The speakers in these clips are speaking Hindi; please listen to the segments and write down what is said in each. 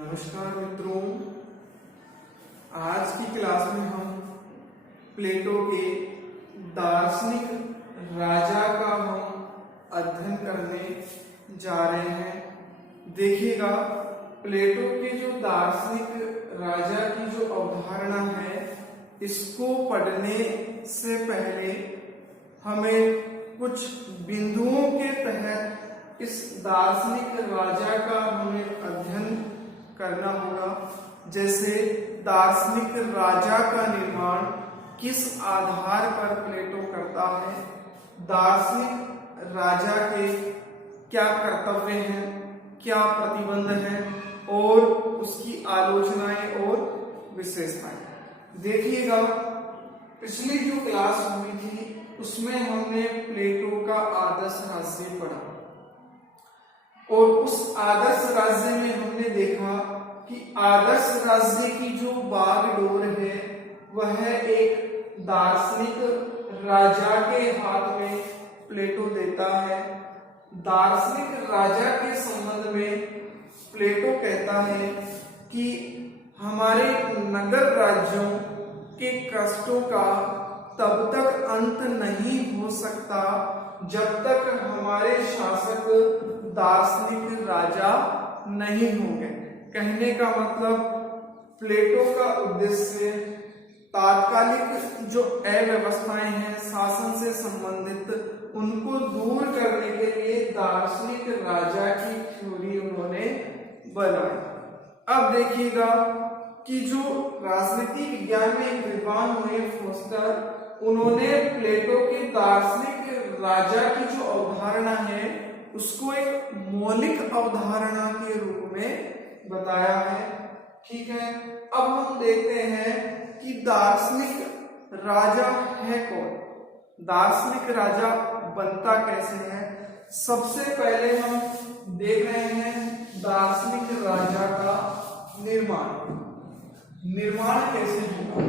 नमस्कार मित्रों, आज की क्लास में हम प्लेटो के दार्शनिक राजा का हम अध्ययन करने जा रहे हैं। देखिएगा, प्लेटो के जो दार्शनिक राजा की जो अवधारणा है, इसको पढ़ने से पहले हमें कुछ बिंदुओं के तहत इस दार्शनिक राजा का हमें अध्ययन करना होगा। जैसे दार्शनिक राजा का निर्माण किस आधार पर प्लेटो करता है, दार्शनिक राजा के क्या कर्तव्य हैं, क्या प्रतिबंध हैं और उसकी आलोचनाएं और विशेषताएं। देखिएगा, पिछली जो क्लास हुई थी उसमें हमने प्लेटो का आदर्श राज्य पढ़ा और उस आदर्श राज्य में हमने देखा कि आदर्श राज्य की जो बागडोर है वह एक दार्शनिक राजा के हाथ में प्लेटो देता है। दार्शनिक राजा के संबंध में प्लेटो कहता है कि हमारे नगर राज्यों के कष्टों का तब तक अंत नहीं हो सकता जब तक हमारे शासक दार्शनिक राजा नहीं होंगे। कहने का मतलब, प्लेटो का उद्देश्य तात्कालिक जो अव्यवस्थाएं हैं शासन से संबंधित, उनको दूर करने के लिए दार्शनिक राजा की थ्योरी उन्होंने बनाई। अब देखिएगा कि जो राजनीति विज्ञान में एक विद्वान हुए फोस्टर, उन्होंने प्लेटो के दार्शनिक राजा की जो अवधारणा है उसको एक मौलिक अवधारणा के रूप में बताया है। ठीक है, अब हम देखते हैं कि दार्शनिक राजा है कौन, दार्शनिक राजा बनता कैसे है। सबसे पहले हम देख रहे हैं दार्शनिक राजा का निर्माण कैसे होगा,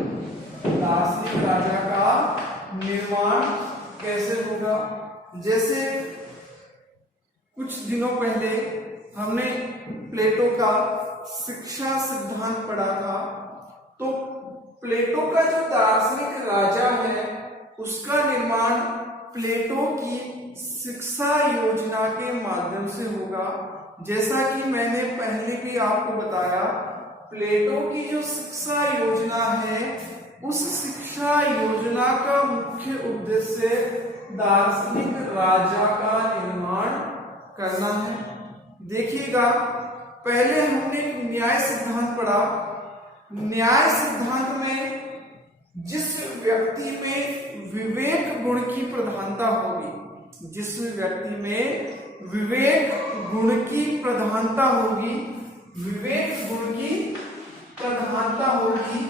दार्शनिक राजा का निर्माण कैसे होगा। जैसे कुछ दिनों पहले हमने प्लेटो का शिक्षा सिद्धांत पढ़ा था, तो प्लेटो का जो दार्शनिक राजा है उसका निर्माण प्लेटो की शिक्षा योजना के माध्यम से होगा। जैसा कि मैंने पहले भी आपको बताया, प्लेटो की जो शिक्षा योजना है उस शिक्षा योजना का मुख्य उद्देश्य दार्शनिक राजा का निर्माण करना है। देखिएगा, पहले हमने न्याय सिद्धांत पढ़ा। न्याय सिद्धांत में जिस व्यक्ति में विवेक गुण की प्रधानता होगी, जिस व्यक्ति में विवेक गुण की प्रधानता होगी, विवेक गुण की प्रधानता होगी,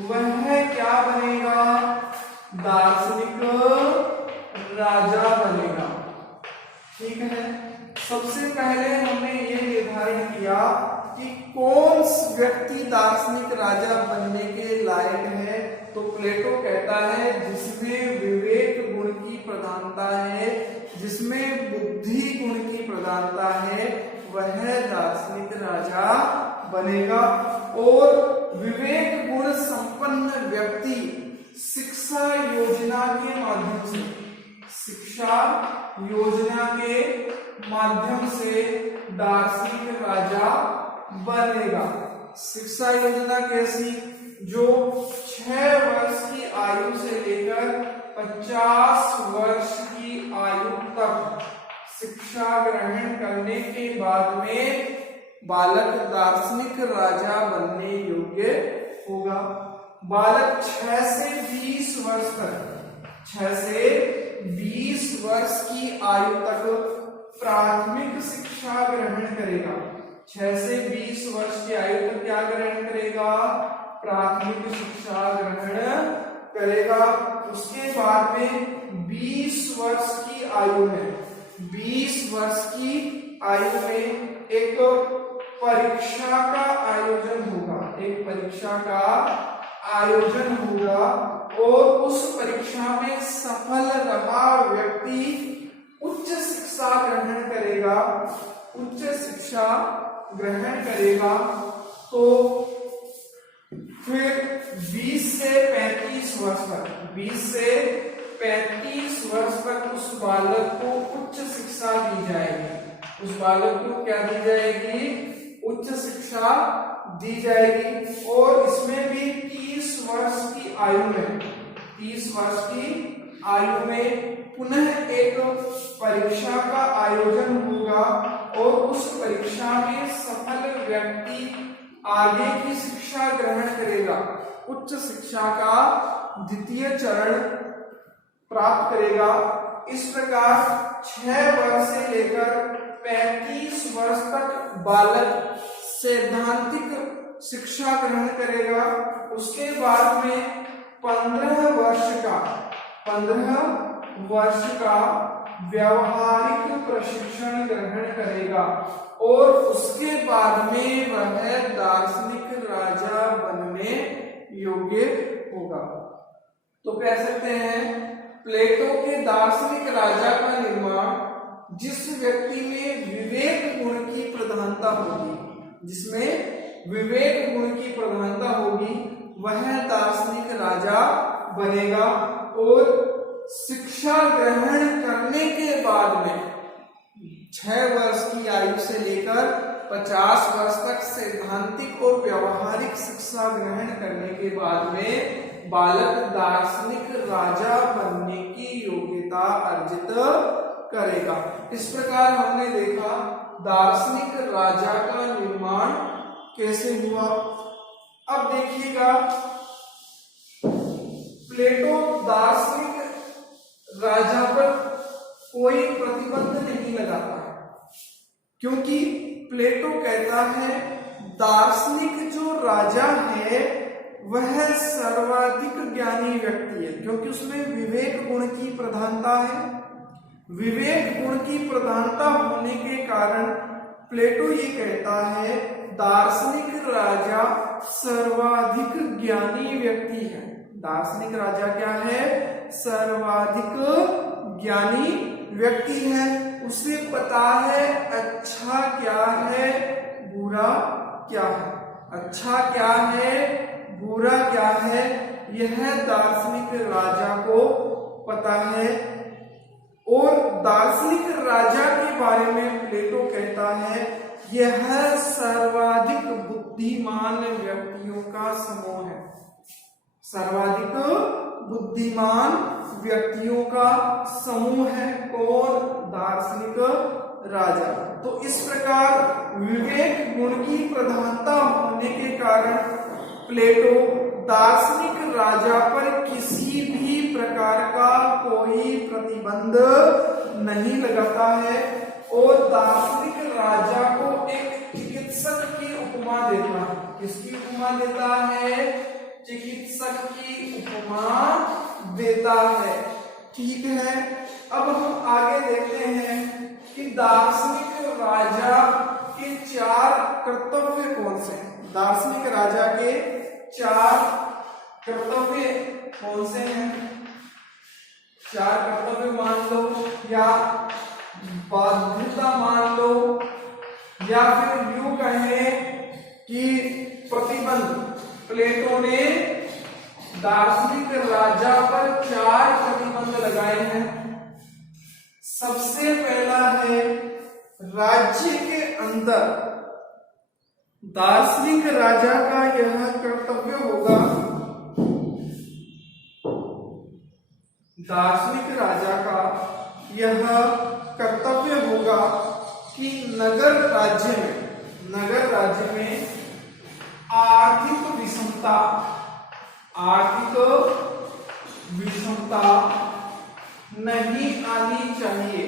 वह क्या बनेगा, दार्शनिक राजा बनेगा। ठीक है, सबसे पहले हमने ये निर्धारण किया कि कौन व्यक्ति दार्शनिक राजा बनने के लायक है। तो प्लेटो कहता है जिसमें विवेक गुण की प्रधानता है, जिसमें बुद्धि गुण की प्रधानता है, वह दार्शनिक राजा बनेगा। और विवेक गुण संपन्न व्यक्ति शिक्षा योजना के माध्यम से, शिक्षा योजना के माध्यम से दार्शनिक राजा बनेगा। शिक्षा योजना कैसी, जो 6 वर्ष की आयु से लेकर 50 वर्ष की आयु तक शिक्षा ग्रहण करने के बाद में बालक दार्शनिक राजा बनने योग्य होगा। बालक 6 से 20 वर्ष तक, 6 से 20 वर्ष की आयु तक प्राथमिक शिक्षा ग्रहण करेगा। 6 से 20 वर्ष की आयु तक क्या ग्रहण करेगा, प्राथमिक शिक्षा ग्रहण करेगा। उसके बाद में 20 वर्ष की आयु में, 20 वर्ष की आयु में एक परीक्षा का आयोजन होगा, एक परीक्षा का आयोजन होगा और उस परीक्षा में सफल रहा व्यक्ति उच्च शिक्षा ग्रहण करेगा। उच्च शिक्षा ग्रहण करेगा तो फिर 20 से 35 वर्ष तक 20 से 35 वर्ष तक उस बालक को उच्च शिक्षा दी जाएगी। उस बालक को क्या दी जाएगी? उच्च शिक्षा दी जाएगी। और इसमें भी 30 वर्ष की आयु में 30 वर्ष की आयु में पुनः एक परीक्षा का आयोजन होगा और उस परीक्षा में सफल व्यक्ति आगे की शिक्षा ग्रहण करेगा, उच्च शिक्षा का द्वितीय चरण प्राप्त करेगा। इस प्रकार 6 वर्ष से लेकर 35 वर्ष तक बालक सैद्धांतिक शिक्षा ग्रहण करेगा। उसके बाद में 15 वर्ष का व्यवहारिक प्रशिक्षण ग्रहण करेगा और उसके बाद में वह दार्शनिक राजा बनने योग्य होगा। तो कह सकते हैं प्लेटो के दार्शनिक राजा का निर्माण जिस व्यक्ति में विवेक गुण की प्रधानता होगी, जिसमें विवेक गुण की प्रधानता होगी, वह दार्शनिक राजा बनेगा। और शिक्षा ग्रहण करने के बाद में 6 वर्ष की आयु से लेकर 50 वर्ष तक सैद्धांतिक और व्यवहारिक शिक्षा ग्रहण करने के बाद में बालक दार्शनिक राजा बनने की योग्यता अर्जित करेगा। इस प्रकार हमने देखा दार्शनिक राजा का निर्माण कैसे हुआ। अब देखिएगा प्लेटो दार्शनिक राजा पर कोई प्रतिबंध नहीं लगाता है, क्योंकि प्लेटो कहता है दार्शनिक जो राजा है वह सर्वाधिक ज्ञानी व्यक्ति है, क्योंकि उसमें विवेक गुण की प्रधानता है। विवेक गुण की प्रधानता होने के कारण प्लेटो ये कहता है दार्शनिक राजा सर्वाधिक ज्ञानी व्यक्ति है। दार्शनिक राजा क्या है? सर्वाधिक ज्ञानी व्यक्ति है। उसे पता है अच्छा क्या है, बुरा क्या है, अच्छा क्या है, बुरा क्या है, यह दार्शनिक राजा को पता है। और दार्शनिक राजा के बारे में प्लेटो कहता है यह सर्वाधिक बुद्धिमान व्यक्तियों का समूह है। सर्वाधिक बुद्धिमान व्यक्तियों का समूह है कौन? दार्शनिक राजा। तो इस प्रकार विवेक गुण की प्रधानता होने के कारण प्लेटो दार्शनिक राजा पर किसी भी प्रकार का कोई प्रतिबंध नहीं लगाता है और दार्शनिक राजा को एक चिकित्सक की उपमा देता है। किसकी उपमा देता है? चिकित्सक की उपमा देता है। ठीक है, अब हम आगे देखते हैं कि दार्शनिक राजा के 4 कर्तव्य कौन से हैं। दार्शनिक राजा के 4 कर्तव्य कौन से हैं? 4 कर्तव्य मान लो या बाध्यता मान लो या फिर यूं कहें कि प्रतिबंध। प्लेटो ने दार्शनिक राजा पर 4 प्रतिबंध लगाए हैं। सबसे पहला है राज्य के अंदर दार्शनिक राजा का यह कर्तव्य होगा, दार्शनिक राजा का यह कर्तव्य होगा कि नगर राज्य में आर्थिक विषमता नहीं आनी चाहिए।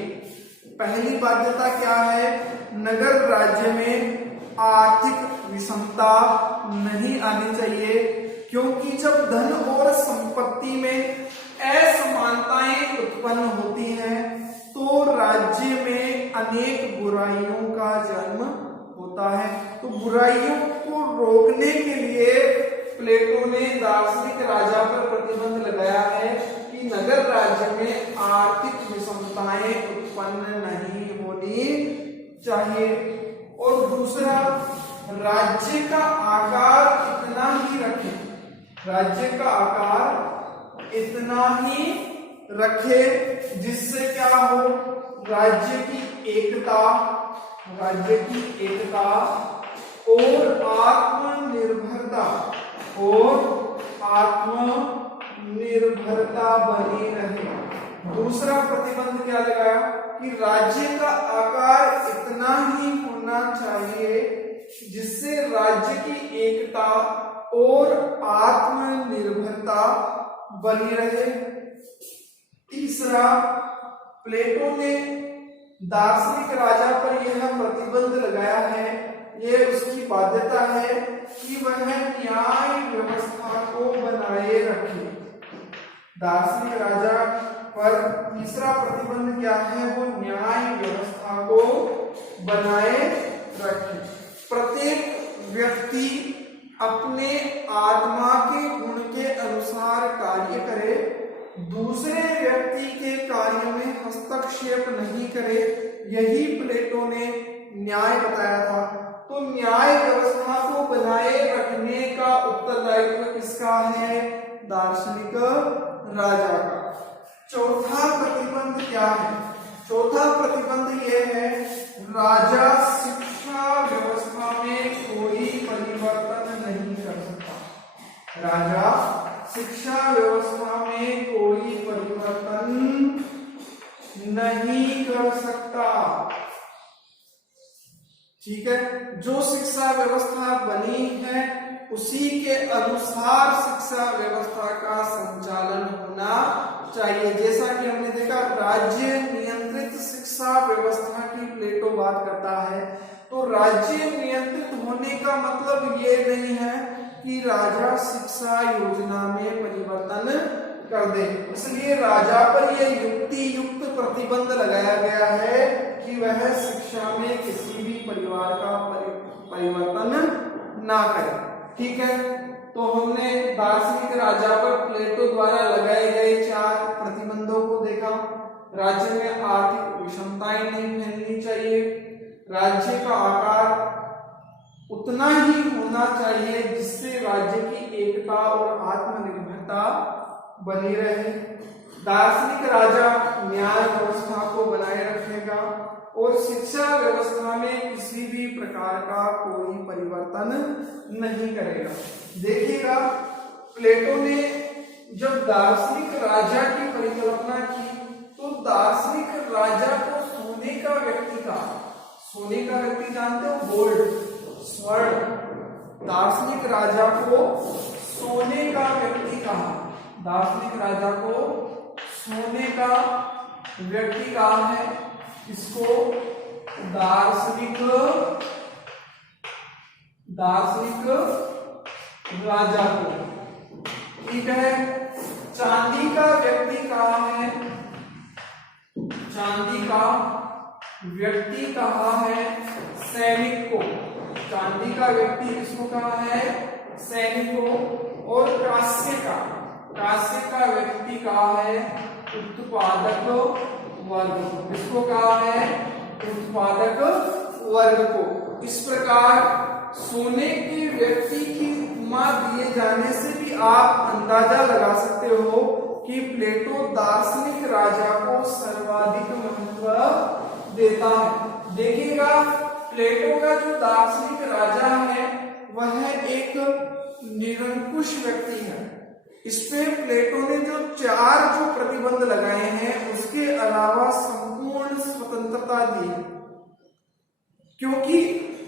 पहली बाध्यता क्या है? नगर राज्य में आर्थिक विषमता नहीं आनी चाहिए, क्योंकि जब धन और संपत्ति में असमानताएं उत्पन्न होती हैं तो राज्य में अनेक बुराइयों का जन्म होता है। तो बुराइयों को रोकने के लिए प्लेटो ने दार्शनिक राजा पर प्रतिबंध लगाया है कि नगर राज्य में आर्थिक विषमताएं उत्पन्न नहीं होनी चाहिए। और दूसरा, राज्य का आकार इतना ही रखे, राज्य का आकार इतना ही रखे जिससे क्या हो, राज्य की एकता, राज्य की एकता और आत्मनिर्भरता, और आत्मनिर्भरता बनी रहे। दूसरा प्रतिबंध क्या लगाया कि राज्य का आकार इतना ही होना चाहिए जिससे राज्य की एकता और आत्मनिर्भरता बनी रहे। तीसरा, प्लेटो ने दार्शनिक राजा पर यह प्रतिबंध लगाया है, यह उसकी बाध्यता है कि वह न्याय व्यवस्था को बनाए रखे। दार्शनिक राजा पर तीसरा प्रतिबंध क्या है, वो न्याय व्यवस्था को बनाए रखे। प्रत्येक व्यक्ति अपने आत्मा के गुण के अनुसार कार्य करे, दूसरे व्यक्ति के कार्य में हस्तक्षेप नहीं करे, यही प्लेटो ने न्याय बताया था। तो न्याय व्यवस्था को बनाए रखने का उत्तरदायित्व किसका है, दार्शनिक राजा का। चौथा प्रतिबंध क्या है, चौथा प्रतिबंध यह है, राजा शिक्षा व्यवस्था में कोई परिवर्तन नहीं कर सकता। राजा शिक्षा व्यवस्था में कोई परिवर्तन नहीं कर सकता। ठीक है, जो शिक्षा व्यवस्था बनी है उसी के अनुसार शिक्षा व्यवस्था का संचालन होना चाहिए। जैसा कि हमने देखा, राज्य नियंत्रित शिक्षा व्यवस्था की प्लेटो बात करता है। तो राज्य नियंत्रित होने का मतलब ये नहीं है कि राजा शिक्षा योजना में परिवर्तन कर दे, इसलिए राजा पर यह युक्ति युक्त प्रतिबंध लगाया गया है कि वह शिक्षा में किसी भी परिवार का परिवर्तन ना करे। ठीक है, तो हमने दार्शनिक राजा पर प्लेटो द्वारा लगाए गए 4 प्रतिबंधों को देखा। राज्य में आर्थिक विषमताएं नहीं फैलनी चाहिए, राज्य का आकार उतना ही होना चाहिए जिससे राज्य की एकता और आत्मनिर्भरता बनी रहे। दार्शनिक राजा न्याय व्यवस्था को बनाए रखेगा और शिक्षा व्यवस्था में किसी भी प्रकार का कोई परिवर्तन नहीं करेगा। देखिएगा, प्लेटो ने जब दार्शनिक राजा की परिकल्पना की तो दार्शनिक राजा को सोने का व्यक्ति कहा। सोने का व्यक्ति जानते हो, गोल्ड, स्वर्ण। दार्शनिक राजा को सोने का व्यक्ति कहा, दार्शनिक राजा को सोने का व्यक्ति कहा है। इसको दार्शनिक राजा को, ठीक है। चांदी का व्यक्ति कहा है, चांदी का व्यक्ति कहा है सैनिक को, चांदी का व्यक्ति किसको कहा है, सैनिक को। और कांस्य का व्यक्ति कहा है उत्पादक वर्ग, इसको कहा है उत्पादक वर्ग को। इस प्रकार सोने के व्यक्ति की उपमा दिए जाने से भी आप अंदाजा लगा सकते हो कि प्लेटो दार्शनिक राजा को सर्वाधिक महत्व देता है। देखिएगा, प्लेटो का जो दार्शनिक राजा है वह एक निरंकुश व्यक्ति है। इस पे प्लेटो ने जो 4 प्रतिबंध लगाए हैं उसके अलावा संपूर्ण स्वतंत्रता दी है, क्योंकि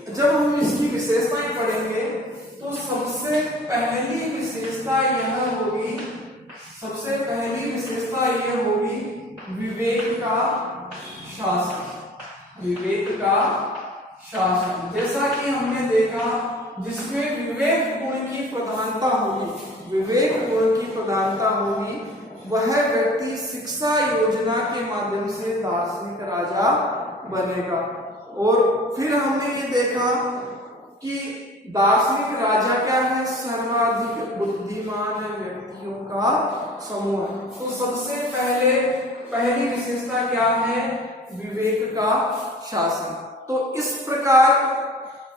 जब हम इसकी विशेषताएं पढ़ेंगे तो सबसे पहली विशेषता यह होगी, सबसे पहली विशेषता यह होगी विवेक का शासन, विवेक का शासन। जैसा कि हमने देखा, जिसमें विवेक गुण की प्रधानता होगी, विवेक गुण की प्रधानता होगी, वह व्यक्ति शिक्षा योजना के माध्यम से दार्शनिक राजा बनेगा। और फिर हमने ये देखा कि दार्शनिक राजा क्या है, सर्वाधिक बुद्धिमान व्यक्तियों का समूह। तो सबसे पहली विशेषता क्या है, विवेक का शासन। तो तो इस प्रकार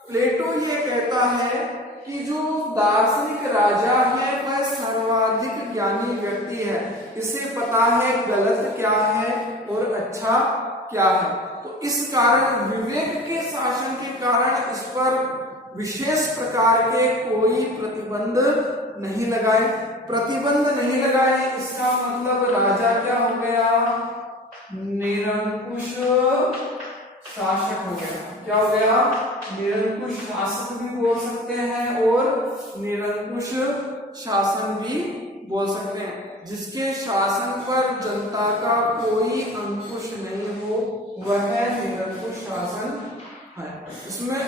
प्लेटो ये कहता है कि जो दार्शनिक राजा है वह सर्वाधिक ज्ञानी व्यक्ति है, इसे पता है गलत क्या है और अच्छा क्या है। तो इस कारण विवेक के शासन के कारण इस पर विशेष प्रकार के कोई प्रतिबंध नहीं लगाए। प्रतिबंध नहीं लगाए इसका मतलब राजा क्या हो गया, निरंकुश शासक हो गया। क्या हो गया, निरंकुश शासक भी बोल सकते हैं और निरंकुश शासन भी बोल सकते हैं। जिसके शासन पर जनता का कोई अंकुश नहीं हो वह निरंकुश शासन है। इसमें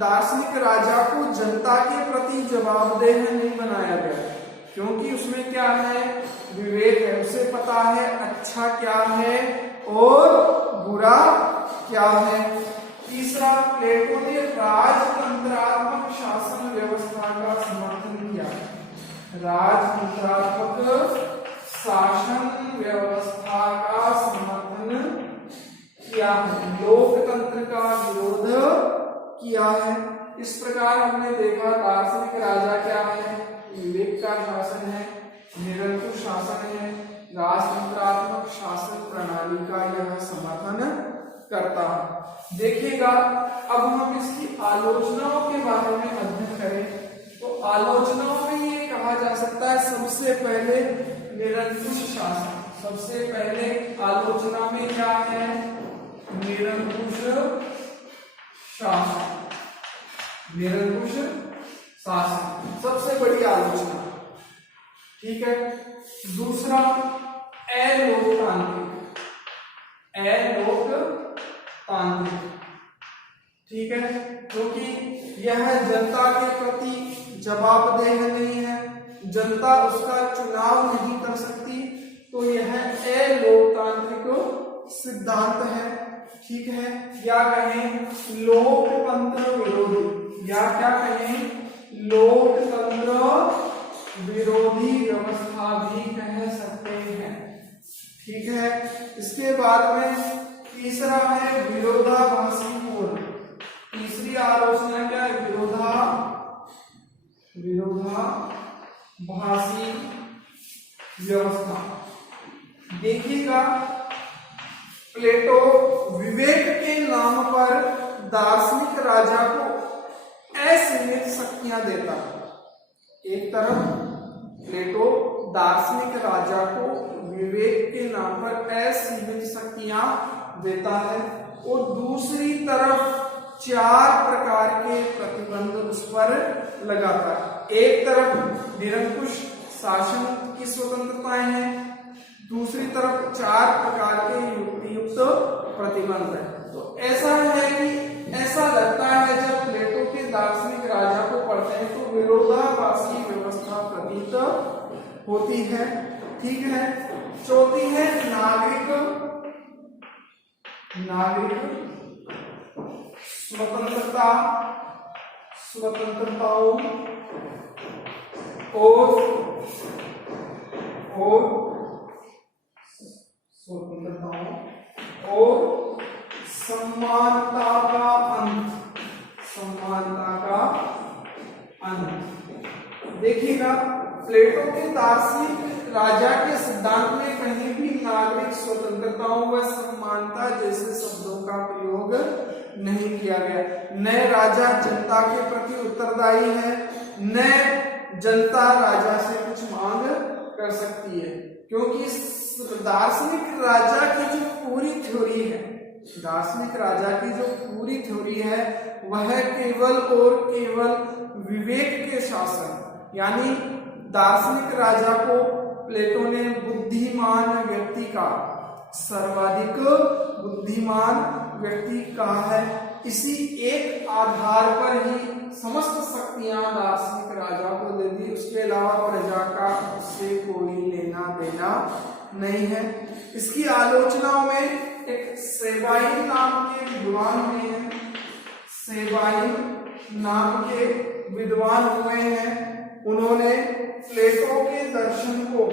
दार्शनिक राजा को जनता के प्रति जवाबदेह नहीं बनाया गया, क्योंकि उसमें क्या है, विवेक है, उसे पता है अच्छा क्या है और बुरा क्या है। तीसरा, प्लेटो ने राजतंत्रात्मक शासन व्यवस्था का समर्थन किया। राजतंत्रात्मक शासन व्यवस्था का समर्थन किया है, लोकतंत्र का विरोध किया है। इस प्रकार हमने देखा दार्शनिक राजा क्या है, विवेक का शासन है, निरंकुश शासन है, राजतंत्रात्मक शासन प्रणाली का यह समर्थन करता है। देखिएगा अब हम इसकी आलोचनाओं के बारे में अध्ययन करें तो आलोचनाओं में ये कहा जा सकता है सबसे पहले निरंकुश शासन। सबसे पहले आलोचना में क्या है, निरंकुश शासन। निरंकुश शासन सबसे बड़ी आलोचना, ठीक है। दूसरा, अलोकतांत्रिक, अलोकतांत्रिक, ठीक है, क्योंकि यह जनता के प्रति जवाबदेह नहीं है, जनता उसका चुनाव नहीं कर सकती, तो यह अलोकतांत्रिक सिद्धांत है, ठीक है। या कहें लोकतंत्र विरोधी, या क्या कहें, लोकतंत्र विरोधी व्यवस्था भी कह सकते हैं, ठीक है। इसके बाद में तीसरा है विरोधाभासी पूर्ण। तीसरी आलोचना क्या है, विरोधाभासी व्यवस्था। देखिएगा प्लेटो विवेक के नाम पर दार्शनिक राजा को असीमित शक्तियां देता है। एक तरफ प्लेटो दार्शनिक राजा को विवेक के नाम पर असीमित शक्तियां देता है और दूसरी तरफ 4 प्रकार के प्रतिबंध उस पर लगाता है। एक तरफ निरंकुश शासन की स्वतंत्रताएं हैं, दूसरी तरफ 4 प्रकार के युक्तियुक्त प्रतिबंध है। तो ऐसा है कि ऐसा लगता है जब प्लेटो के दार्शनिक राजा को पढ़ते हैं तो विरोधाभासी व्यवस्था प्रतीत होती है, ठीक है। चौथी है नागरिक स्वतंत्रताओं और समानता का अंत। देखिएगा प्लेटो के दार्शनिक राजा के सिद्धांत में कहीं भी नागरिक स्वतंत्रताओं व समानता जैसे शब्दों का प्रयोग नहीं किया गया। न राजा जनता के प्रति उत्तरदायी है, न जनता राजा से कुछ मांग कर सकती है, क्योंकि दार्शनिक राजा की जो पूरी थ्योरी है, दार्शनिक राजा की जो पूरी थ्योरी है वह केवल और केवल विवेक के शासन, यानी दार्शनिक राजा को प्लेटो ने बुद्धिमान व्यक्ति का, सर्वाधिक बुद्धिमान व्यक्ति कहा है। इसी एक आधार पर ही समस्त शक्तियां दार्शनिक राजा को दे दी, उसके अलावा प्रजा का उससे कोई लेना देना नहीं है। इसकी आलोचनाओं में एक सेबाइन नाम के विद्वान हुए हैं, सेबाइन नाम के विद्वान हुए हैं। उन्होंने प्लेटो के दर्शन को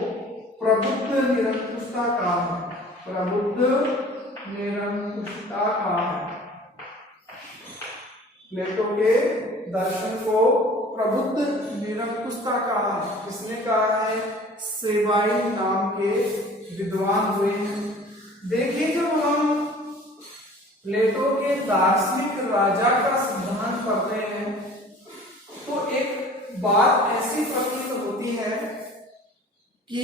प्रबुद्ध निरंकुशता कहा है, प्रबुद्ध निरंकुशता कहा है, प्लेटो के दर्शन को प्रबुद्ध निरंकुशता कहा है। किसने कहा है? सेबाई नाम के विद्वान हुए हैं। देखिए, जब हम प्लेटो के दार्शनिक राजा का सिद्धांत पढ़ते हैं तो एक बात ऐसी प्रतीत होती है कि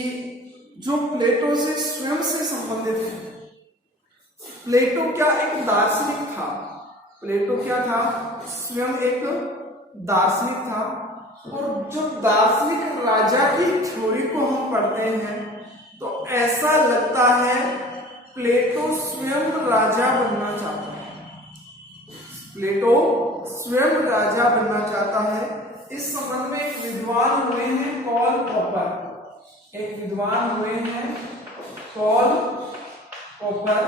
जो प्लेटो से स्वयं से संबंधित है। प्लेटो क्या एक दार्शनिक था? प्लेटो क्या था? स्वयं एक दार्शनिक था। और जो दार्शनिक राजा की थ्योरी को हम पढ़ते हैं तो ऐसा लगता है प्लेटो स्वयं राजा बनना चाहता है। प्लेटो स्वयं राजा बनना चाहता है। इस संबंध में एक विद्वान हुए हैं कार्ल पॉपर। एक विद्वान हुए हैं कार्ल पॉपर।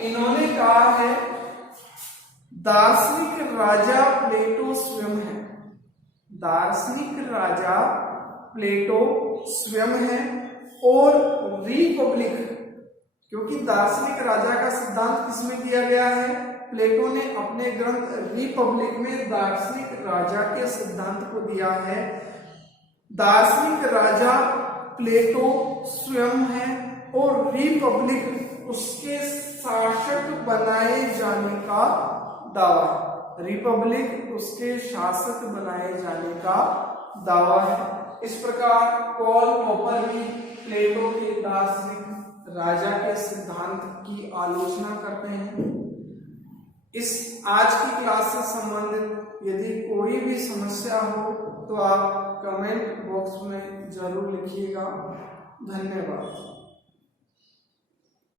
इन्होंने कहा है दार्शनिक राजा प्लेटो स्वयं है। दार्शनिक राजा प्लेटो स्वयं है। और रिपब्लिक, क्योंकि दार्शनिक राजा का सिद्धांत किसमें दिया गया है? प्लेटो ने अपने ग्रंथ रिपब्लिक में दार्शनिक राजा के सिद्धांत को दिया है। दार्शनिक राजा प्लेटो स्वयं है और रिपब्लिक उसके शासक बनाए जाने का दावा है। रिपब्लिक उसके शासक बनाए जाने का दावा है। इस प्रकार कार्ल पॉपर भी प्लेटो के दार्शनिक राजा के सिद्धांत की आलोचना करते हैं। इस आज की क्लास से संबंधित यदि कोई भी समस्या हो तो आप कमेंट बॉक्स में जरूर लिखिएगा। धन्यवाद।